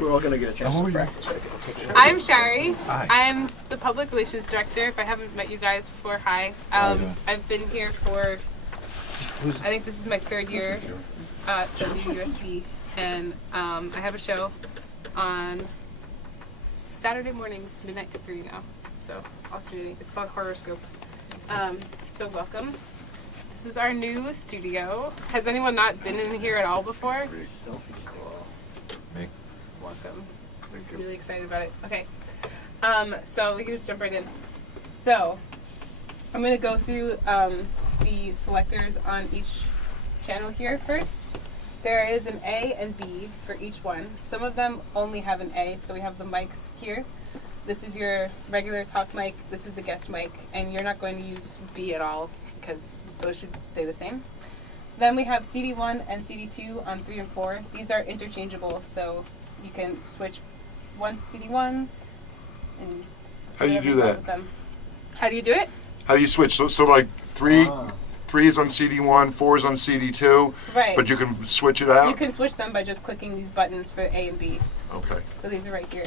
We're all going to get a chance to practice. I'm Shari. Hi. I'm the public relations director. If I haven't met you guys before, hi. I've been here for, I think this is my 3rd year at WUSB, and I have a show on Saturday mornings, midnight to 3 now. So alternating. It's called Horoscope. So welcome. This is our new studio. Has anyone not been in here at all before? Me. Welcome. I'm really excited about it. Okay. So we can just jump right in. So I'm going to go through the selectors on each channel here first. There is an A and B for each one. Some of them only have an A, so we have the mics here. This is your regular talk mic, this is the guest mic, and you're not going to use B at all because those should stay the same. Then we have CD1 and CD2 on 3 and 4. These are interchangeable, so you can switch 1 to CD1 and How do you do that? How do you do it? How do you switch? So like three is on CD1, 4 is on CD2, Right. but you can switch it out? You can switch them by just clicking these buttons for A and B. Okay. So these are right here.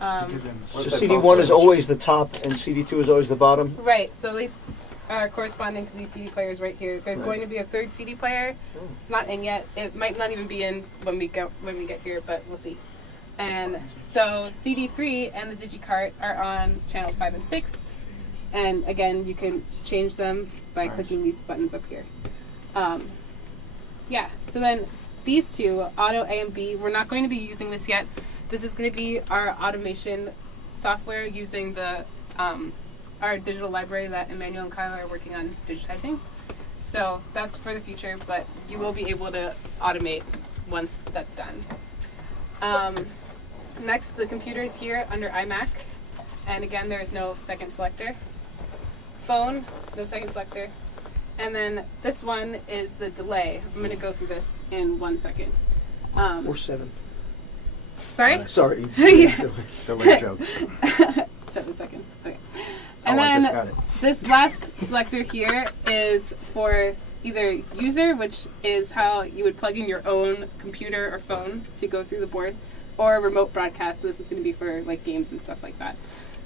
So CD1 is always the top and CD2 is always the bottom? Right, so these are corresponding to these CD players right here. There's going to be a 3rd CD player. It's not in yet. It might not even be in when we get here, but we'll see. And so CD3 and the DigiCart are on channels 5 and 6. And again, you can change them by clicking these buttons up here. Yeah, so then these two, Auto A and B, we're not going to be using this yet. This is going to be our automation software using the our digital library that Emmanuel and Kyle are working on digitizing. So that's for the future, but you will be able to automate once that's done. Next, the computers here under iMac. And again, there is no second selector. Phone, no second selector. And then this one is the delay. I'm going to go through this in 1 second. Or 7. Sorry? Sorry. Yeah. Delay jokes. 7 seconds. Okay. And then this last selector here is for either user, which is how you would plug in your own computer or phone to go through the board, or remote broadcast. So this is going to be for like games and stuff like that.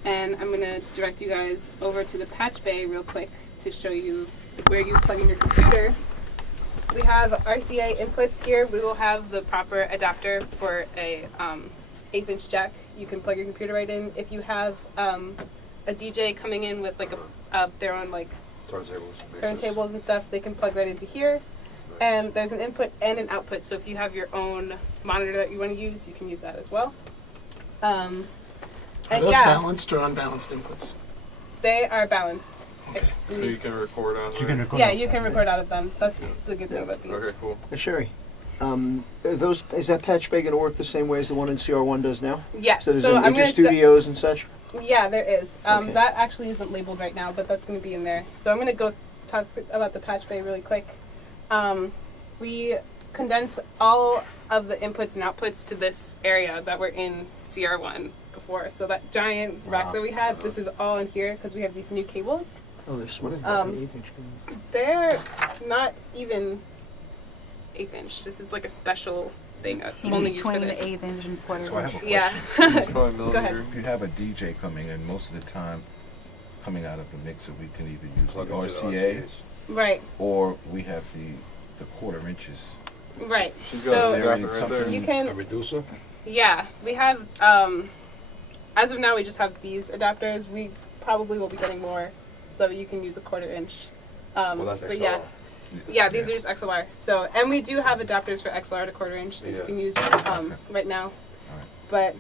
And I'm going to direct you guys over to the patch bay real quick to show you where you plug in your computer. We have RCA inputs here. We will have the proper adapter for a 1/8" jack. You can plug your computer right in. If you have a DJ coming in with like their own like turntables and stuff, they can plug right into here. And there's an input and an output. So if you have your own monitor that you want to use, you can use that as well. Are those balanced or unbalanced inputs? They are balanced. So you can record on there? Yeah, you can record out of them. That's the good thing about these. Okay, cool. Hey, Sherry, is that patch bay going to work the same way as the one in CR1 does now? Yes. So there's inter-studios and such? Yeah, there is. Okay. That actually isn't labeled right now, but that's going to be in there. So I'm going to go talk about the patch bay really quick. We condense all of the inputs and outputs to this area that were in CR1 before. So that giant rack that we had, this is all in here because we have these new cables. Oh, there's what is that? An 1/8" cable? They're not even 1/8". This is like a special thing that's only used for between this. 1/8" and 1/4". So I have a question. Yeah. It's probably Go ahead. millimeter. If you have a DJ coming in, most of the time, coming out of the mixer, we can either use the Plug into the RCA, RCAs. Right. or we have the 1/4 inches. Right. She's got So a strap right there. something- you can. reducer? Yeah, we have. As of now, we just have these adapters. We probably will be getting more, so you can use a 1/4 inch. That's but yeah, yeah, these are just XLR. So, and we do have adapters for XLR to 1/4 inch that you can use right now. But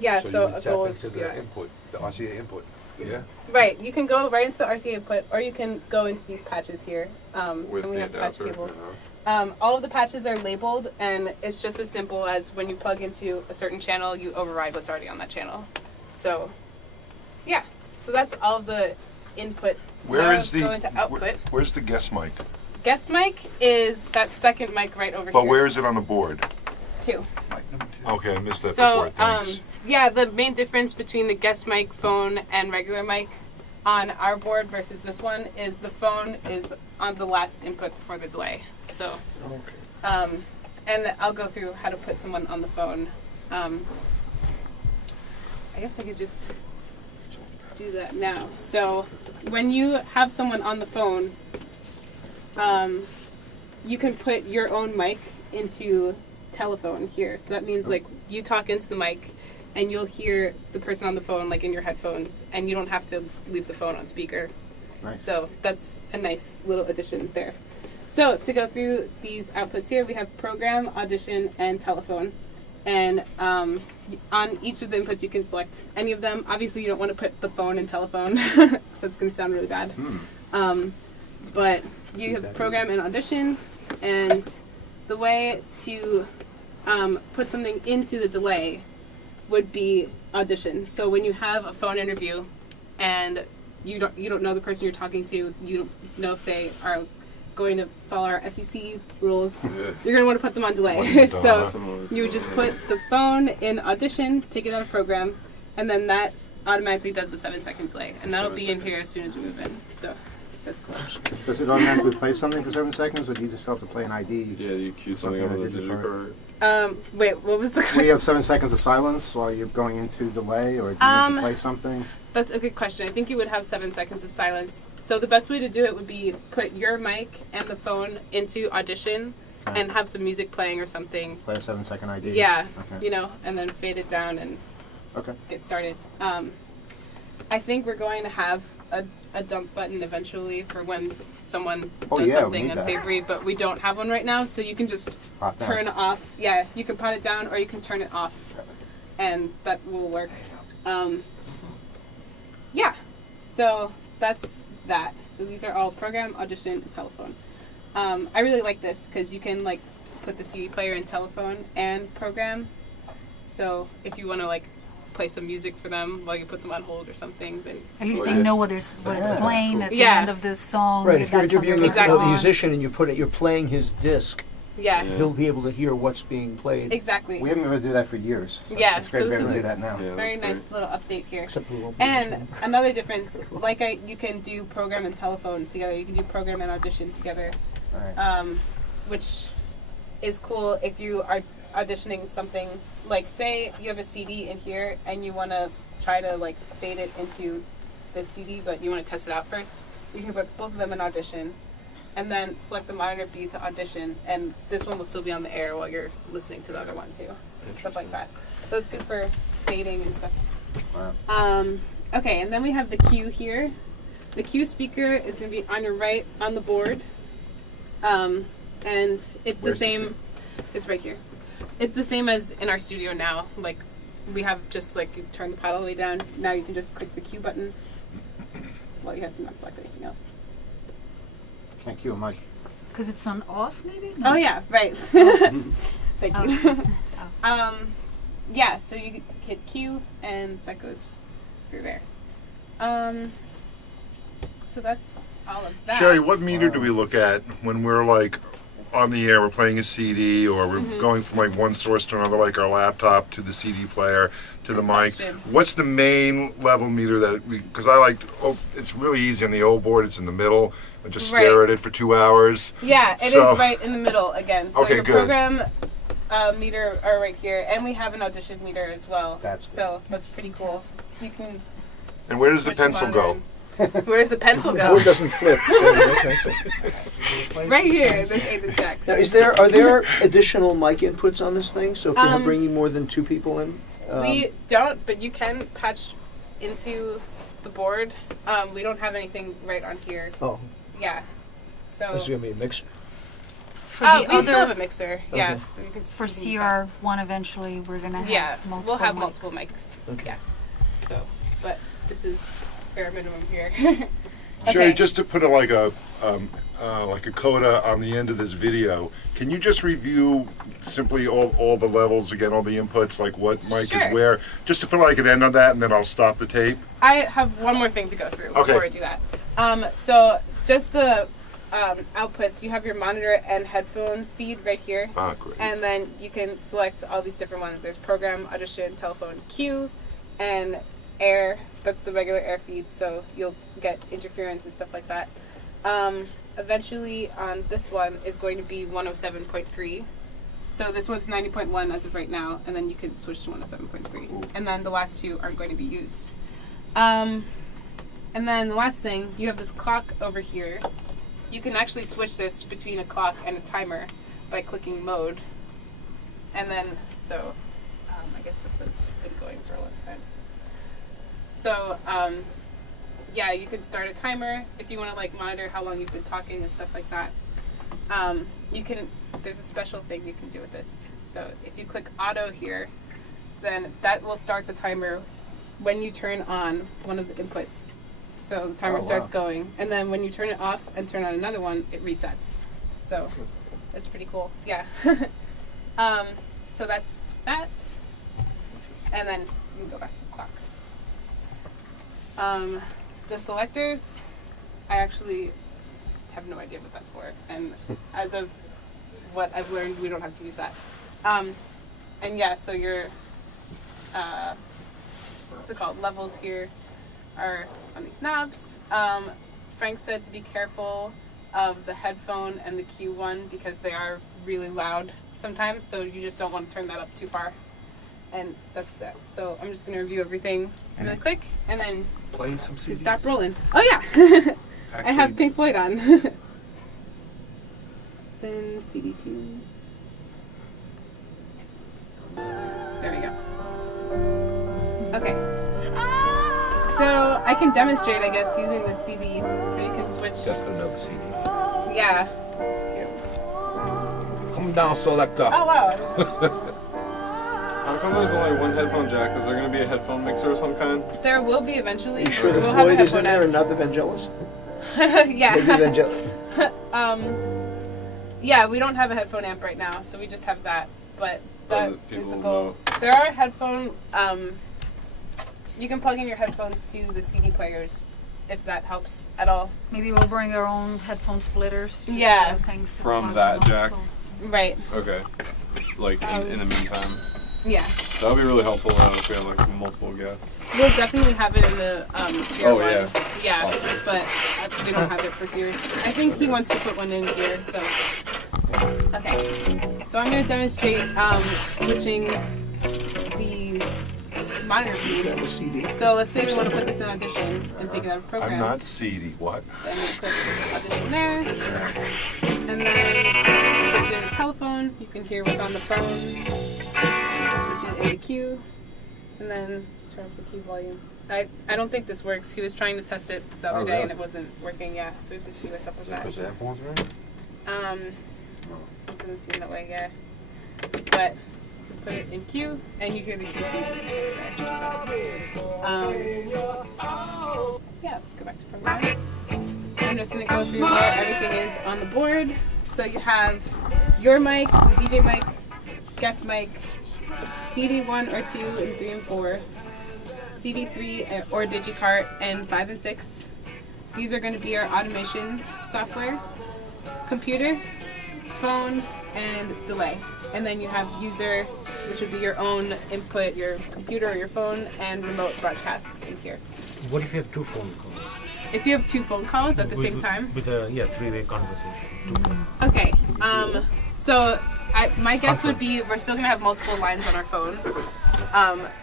yeah, so a goal is to be that. input, the RCA input. Yeah. Right, you can go right into the RCA input, or you can go into these patches here. With and we the have patch adapter. cables. All of the patches are labeled, and it's just as simple as when you plug into a certain channel, you override what's already on that channel. So, yeah. So that's all of the input. Where's Go into output. Where's the guest mic? Guest mic is that second mic right over here. But where is it on the board? 2. Okay, I missed that So, before. Thanks. yeah, the main difference between the guest mic, phone, and regular mic on our board versus this one is the phone is on the last input before the delay. So, and I'll go through how to put someone on the phone I guess I could just do that now. So when you have someone on the phone, you can put your own mic into telephone here. So that means like you talk into the mic and you'll hear the person on the phone like in your headphones, and you don't have to leave the phone on speaker. Nice. So that's a nice little addition there. So to go through these outputs here, we have program, audition, and telephone. And on each of the inputs, you can select any of them. Obviously, you don't want to put the phone in telephone, because that's going to sound really bad. But you have program and audition, and the way to put something into the delay would be audition. So when you have a phone interview, and you don't know the person you're talking to, you don't know if they are going to follow our FCC rules, you're going to want to put them on delay. So you would just put the phone in audition, take it out of program, and then that automatically does the 7-second delay. And that'll be in here as soon as we move in. So that's cool. Does it automatically play something for 7 seconds, or do you just have to play an ID? Yeah, you cue something Something on the I did digital before. card. Wait, what was the Do you question? have 7 seconds of silence while you're going into delay, or do you need to play something? That's a good question. I think you would have 7 seconds of silence. So the best way to do it would be put your mic and the phone into audition and have some music playing or something. Play a 7-second ID? Yeah, Okay. you know, and then fade it down and Okay. get started. I think we're going to have a dump button eventually for when someone Oh, does yeah, we something need that. unsavory, but we don't have one right now, so you can just Pot down. turn off. Yeah, you can pot it down or you can turn it off, and that will work. Yeah, so that's that. So these are all program, audition, and telephone. I really like this because you can like put the CD player in telephone and program. So if you want to like play some music for them while you put them on hold or something, then At least they know what it's playing at the Yeah. end of the song. Right, if you're that's what they're interviewing Exactly. a musician and you're playing his disc, yeah, he'll be able to hear what's being played. exactly. We haven't been able to do that for years. So Yeah, it's great so to be this able to is do that now. Yeah, Very that's nice little update here. Except we won't be this And one. another difference, like you can do program and telephone together. You can do program and audition together, Right. which is cool if you are auditioning something. Like, say you have a CD in here and you want to try to like fade it into the CD, but you want to test it out first. You can put both of them in audition, and then select the monitor B to audition, and this one will still be on the air while you're listening to the other one too. Stuff like that. So it's good for fading and stuff. Wow. Okay, and then we have the cue here. The cue speaker is going to be on your right on the board. And it's the same. It's right here. It's the same as in our studio now. Like, we have just like you turn the pad all the way down. Now you can just click the cue button. Well, you have to not select anything else. Can't cue a mic. Because it's on off, maybe? Oh yeah, right. Thank you. Yeah, so you hit cue and that goes through there. So that's all of that. Shari, what meter do we look at when we're like on the air, we're playing a CD, or we're going from like one source to another, like our laptop to the CD player to the mic? question. What's the main level meter that we, because I like, it's really easy on the old board, it's in the middle, and just stare Right. at it for 2 hours. Yeah, it is So- right in the middle again. So Okay, your good. program meter are right here, and we have an audition meter as well. That's so that's pretty cool. So you can. And where does the switch pencil them on go? and- Where does the pencil The go? board doesn't flip. Right here. This ain't the jack. Now, are there additional mic inputs on this thing? So if you're bringing more than 2 people in, We don't, but you can patch into the board. We don't have anything right on here. oh, Yeah. So. this is gonna be a mixer. For the we still have other, a mixer. Yeah. Okay. So you can for you can use that. CR1 eventually, we're going to have Yeah, multiple we'll have mics. multiple mics. Okay. Yeah. So, but this is bare minimum here. Shari, Okay. just to put like a coda on the end of this video, can you just review simply all the levels again, all the inputs, like what mic Sure. is where, just to put like an end on that, and then I'll stop the tape. I have one more thing to go through Okay. before I do that. So just the outputs, you have your monitor and headphone feed right here. Ah, great. And then you can select all these different ones. There's program, audition, telephone, cue, and air. That's the regular air feed, so you'll get interference and stuff like that. Eventually on this one is going to be 107.3. So this one's 90.1 as of right now, and then you can switch to 107.3. And then the last two aren't going to be used. And then the last thing, you have this clock over here. You can actually switch this between a clock and a timer by clicking mode. And then, so, I guess this has been going for a long time. So, yeah, you can start a timer if you want to like monitor how long you've been talking and stuff like that. There's a special thing you can do with this. So if you click auto here, then that will start the timer when you turn on one of the inputs. So the timer starts going, and then when you turn it off and turn on another one, it resets. So that's pretty cool. Yeah. So that's that. And then you can go back to the clock. The selectors, I actually have no idea what that's for. And as of what I've learned, we don't have to use that. And yeah, so your, what's it called, levels here are on these knobs. Frank said to be careful of the headphone and the Q1 because they are really loud sometimes, so you just don't want to turn that up too far. And that's that. So I'm just going to review everything really quick, and then Playing some CDs. stop rolling. Oh yeah, I have Actually- Pink Floyd on. Then CD2. There we go. Okay. So I can demonstrate, I guess, using the CD, or you can switch. Gotta put another CD. Yeah. Come down, selector. Oh wow. How come there's only one headphone jack? Is there going to be a headphone mixer of some kind? There will be eventually. Are you sure the We'll have a Floyd is in headphone there and not the Vangelis? amp. Maybe Yeah. Vangelis. Yeah, we don't have a headphone amp right now, so we just have that. But that the people is the will goal. know. There are headphone. You can plug in your headphones to the CD players, if that helps at all. Maybe we'll bring our own headphone splitters. just Yeah. have things to From plug that them jack? up. Right. Okay. Like in the meantime. Yeah. That would be really helpful if we have like multiple guests. We'll definitely have it in the spare Oh, one. yeah. Yeah, but we don't have it for here. I think he wants to put one in here, so. Okay. So I'm going to demonstrate switching the monitor That feed. was CD. So let's say we want to put this in Audition and take it out of program. I'm not seedy. What? Then we click Audition there. And then switch it to telephone. You can hear what's on the phone. Switch it into Q. And then turn up the Q volume. I don't think this works. He was trying to test it the other day and it wasn't working. Yeah, so we have to see what's up with that. Push the headphones in? It doesn't seem that way, yeah. But you put it in Q and you hear the Q feed. Yeah, let's go back to program. I'm just gonna go through what everything is on the board. So you have your mic, the DJ mic, guest mic, CD 1 or 2 and 3 and 4, CD 3 or DigiCart and 5 and 6. These are going to be our automation software, computer, phone, and delay. And then you have user, which would be your own input, your computer or your phone, and remote broadcast in here. What if you have two phone calls? If you have two phone calls at the same time. With a three-way conversation. Okay. So my guess would be we're still gonna have multiple lines on our phone.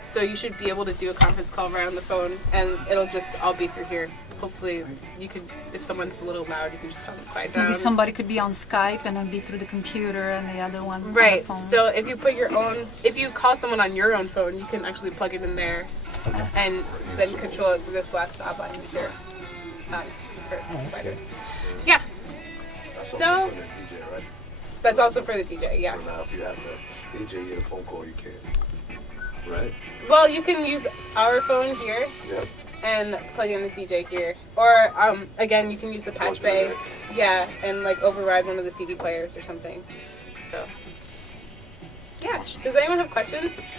So you should be able to do a conference call right on the phone, and it'll just all be through here. Hopefully, you could, if someone's a little loud, you can just tell them to quiet down. Maybe somebody could be on Skype and then be through the computer and the other one on Right. the phone. So if you put your own, if you call someone on your own phone, you can actually plug it in there, and then control it to this last stop on user. Yeah. So that's also for the DJ. Yeah. So now if you have to DJ get a phone call, you can. Right? Well, you can use our phone here. Yep. And plug in the DJ here. Or, again, you can use the patch bay. Yeah, and like override one of the CD players or something. So, yeah. Does anyone have questions?